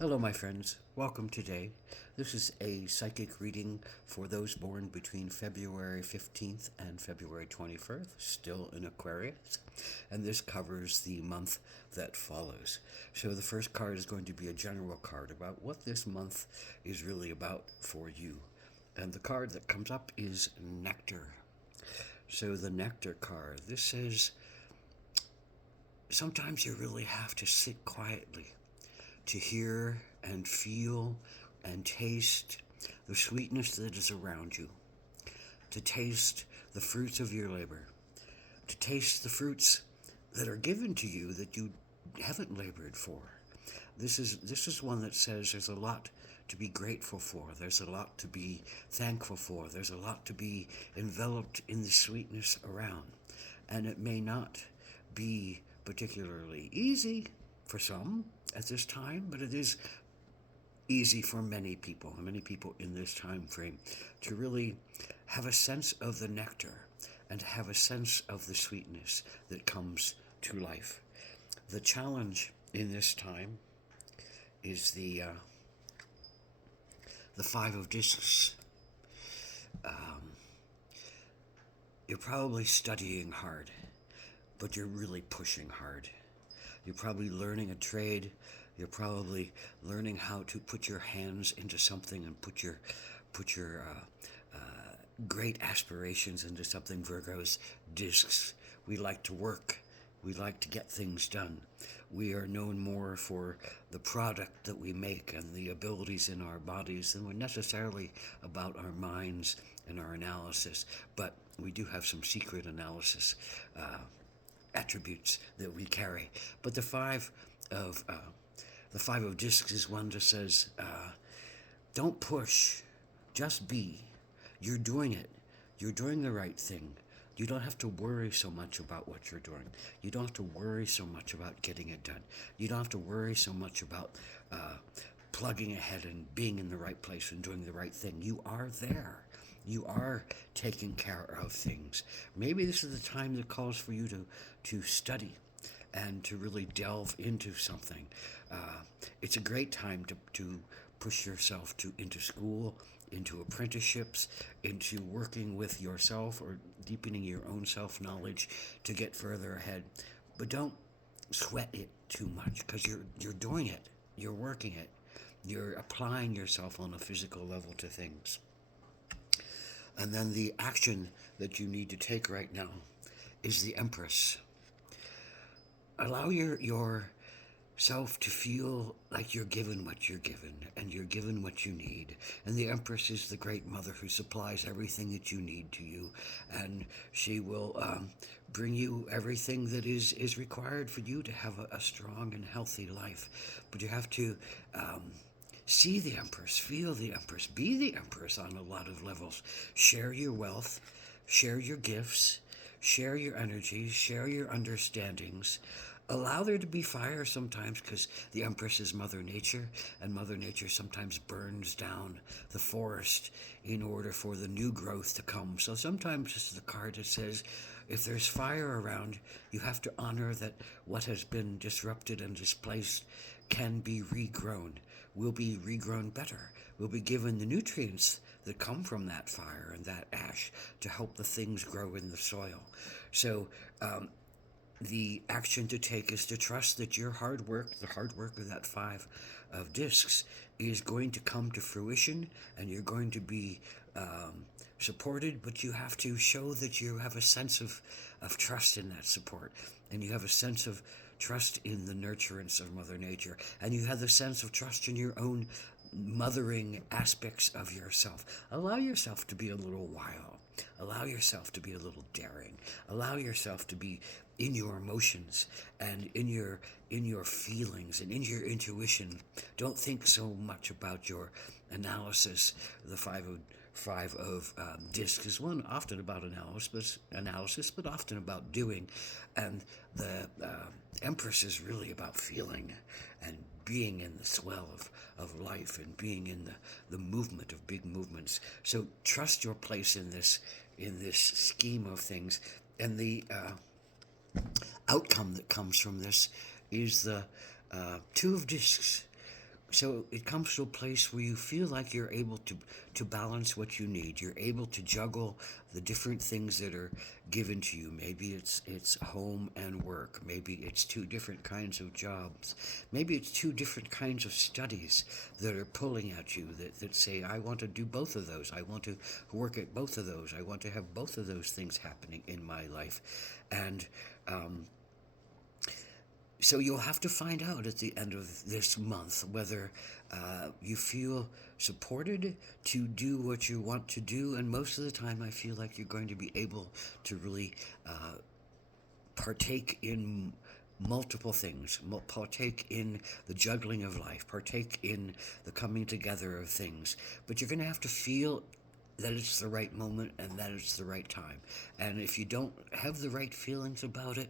Hello, my friends. Welcome today. This is a psychic reading for those born between February 15th and February 21st, still in Aquarius, and this covers the month that follows. So, the first card is going to be a general card about what this month is really about for you. And the card that comes up is Nectar. So, the Nectar card, this says sometimes you really have to sit quietly to hear and feel and taste the sweetness that is around you, to taste the fruits of your labor, to taste the fruits that are given to you that you haven't labored for. This is one that says there's a lot to be grateful for. There's a lot to be thankful for. There's a lot to be enveloped in the sweetness around. And it may not be particularly easy for some at this time, but it is easy for many people in this time frame to really have a sense of the nectar and to have a sense of the sweetness that comes to life. The challenge in this time is the Five of Discs. You're probably studying hard, but you're really pushing hard. You're probably learning a trade. You're probably learning how to put your hands into something and put your great aspirations into something. Virgo's discs. We like to work. We like to get things done. We are known more for the product that we make and the abilities in our bodies than we're necessarily about our minds and our analysis. But we do have some secret analysis attributes that we carry. But the five of discs is one that says, don't push, just be. You're doing it. You're doing the right thing. You don't have to worry so much about what you're doing. You don't have to worry so much about getting it done. You don't have to worry so much about plugging ahead and being in the right place and doing the right thing. You are there. You are taking care of things. Maybe this is the time that calls for you to study and to really delve into something. It's a great time to push yourself into school, into apprenticeships, into working with yourself or deepening your own self-knowledge to get further ahead. But don't sweat it too much because you're doing it. You're working it. You're applying yourself on a physical level to things. And then the action that you need to take right now is the Empress. Allow yourself to feel like you're given what you're given and you're given what you need. And the Empress is the great mother who supplies everything that you need to you. And she will bring you everything that is required for you to have a strong and healthy life. But you have to see the Empress, feel the Empress, be the Empress on a lot of levels. Share your wealth, share your gifts, share your energies, share your understandings. Allow there to be fire sometimes because the Empress is Mother Nature, and Mother Nature sometimes burns down the forest in order for the new growth to come. So sometimes this is the card that says, if there's fire around, you have to honor that what has been disrupted and displaced can be regrown, will be regrown better, will be given the nutrients that come from that fire and that ash to help the things grow in the soil. So the action to take is to trust that your hard work, the hard work of that Five of Discs, is going to come to fruition, and you're going to be supported, but you have to show that you have a sense of trust in that support, and you have a sense of trust in the nurturance of Mother Nature, and you have the sense of trust in your own mothering aspects of yourself. Allow yourself to be a little wild. Allow yourself to be a little daring. Allow yourself to be in your emotions and in your feelings and in your intuition. Don't think so much about your analysis. The five of discs is one often about analysis, but often about doing. And the Empress is really about feeling and being in the swell of life and being in the movement of big movements. So trust your place in this scheme of things, and the outcome that comes from this is the Two of Discs, So it comes to a place where you feel like you're able to balance what you need. You're able to juggle the different things that are given to you. Maybe it's home and work. Maybe it's two different kinds of jobs. Maybe it's two different kinds of studies that are pulling at you that say, I want to do both of those. I want to work at both of those. I want to have both of those things happening in my life. And so you'll have to find out at the end of this month whether you feel supported to do what you want to do. And most of the time, I feel like you're going to be able to really partake in multiple things, partake in the juggling of life, partake in the coming together of things. But you're going to have to feel that it's the right moment and that it's the right time. And if you don't have the right feelings about it,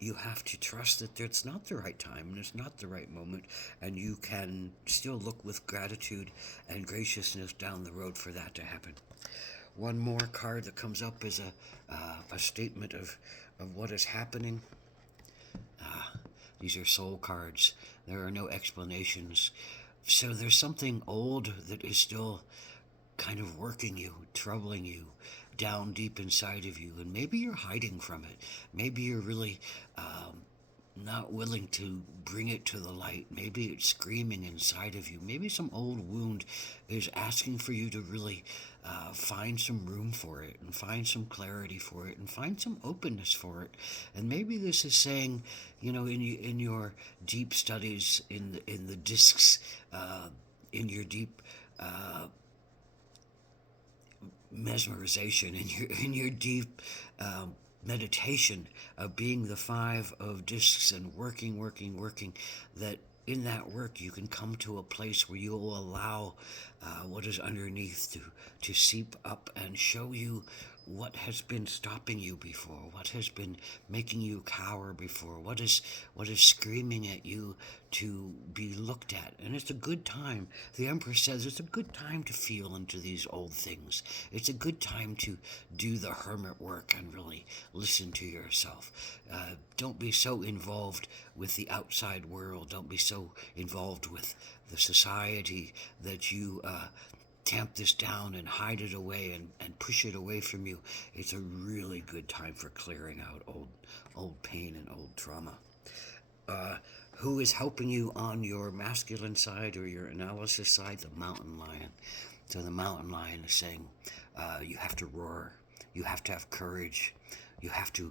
you have to trust that it's not the right time and it's not the right moment, and you can still look with gratitude and graciousness down the road for that to happen. One more card that comes up is a statement of what is happening. These are soul cards. There are no explanations. So there's something old that is still kind of working you, troubling you, down deep inside of you, and maybe you're hiding from it. Maybe you're really not willing to bring it to the light. Maybe it's screaming inside of you. Maybe some old wound is asking for you to really find some room for it and find some clarity for it and find some openness for it. And maybe this is saying, in your deep studies in the discs, in your deep mesmerization, in your deep meditation of being the five of discs and working, that in that work you can come to a place where you will allow what is underneath to seep up and show you what has been stopping you before, what has been making you cower before, what is screaming at you to be looked at. And it's a good time. The Empress says it's a good time to feel into these old things. It's a good time to do the hermit work and really listen to yourself. Don't be so involved with the outside world. Don't be so involved with the society that you tamp this down and hide it away and push it away from you. It's a really good time for clearing out old pain and old trauma. Who is helping you on your masculine side or your analysis side? The mountain lion. So the mountain lion is saying, you have to roar. You have to have courage. You have to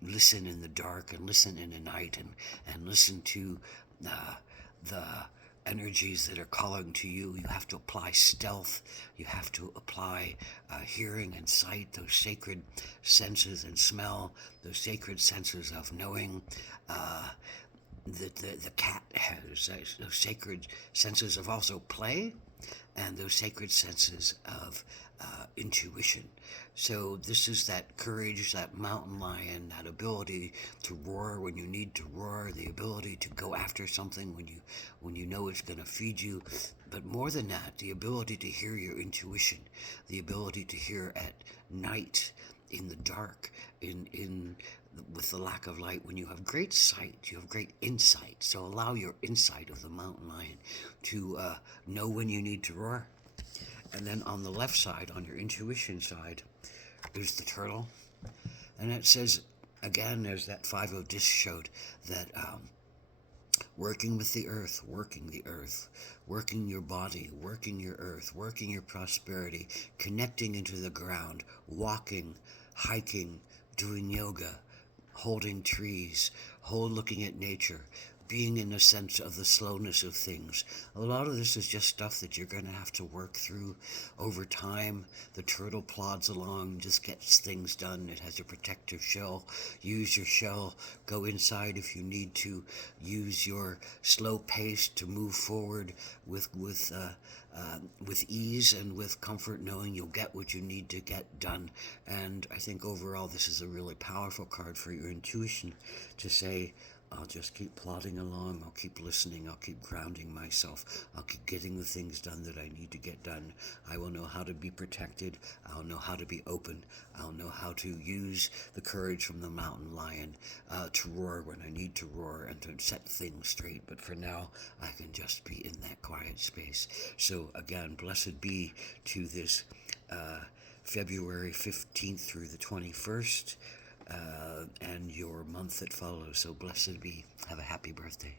listen in the dark and listen in the night and listen to the energies that are calling to you. You have to apply stealth. You have to apply hearing and sight, those sacred senses, and smell, those sacred senses of knowing. The cat has those sacred senses of also play and those sacred senses of intuition. So this is that courage, that mountain lion, that ability to roar when you need to roar, the ability to go after something when you know it's going to feed you. But more than that, the ability to hear your intuition, the ability to hear at night, in the dark, with the lack of light. When you have great sight, you have great insight. So allow your insight of the mountain lion to know when you need to roar. And then on the left side, on your intuition side, is the turtle. And it says, again, as that five of discs showed, that working with the earth, working your body, working your earth, working your prosperity, connecting into the ground, walking, hiking, doing yoga, holding trees, looking at nature, being in the sense of the slowness of things. A lot of this is just stuff that you're going to have to work through over time. The turtle plods along, just gets things done. It has a protective shell. Use your shell. Go inside if you need to. Use your slow pace to move forward with ease and with comfort, knowing you'll get what you need to get done. And I think overall this is a really powerful card for your intuition to say, I'll just keep plodding along. I'll keep listening. I'll keep grounding myself. I'll keep getting the things done that I need to get done. I will know how to be protected. I'll know how to be open. I'll know how to use the courage from the mountain lion to roar when I need to roar and to set things straight. But for now, I can just be in that quiet space. So again, blessed be to this February 15th through the 21st, and your month that follows. So blessed be. Have a happy birthday.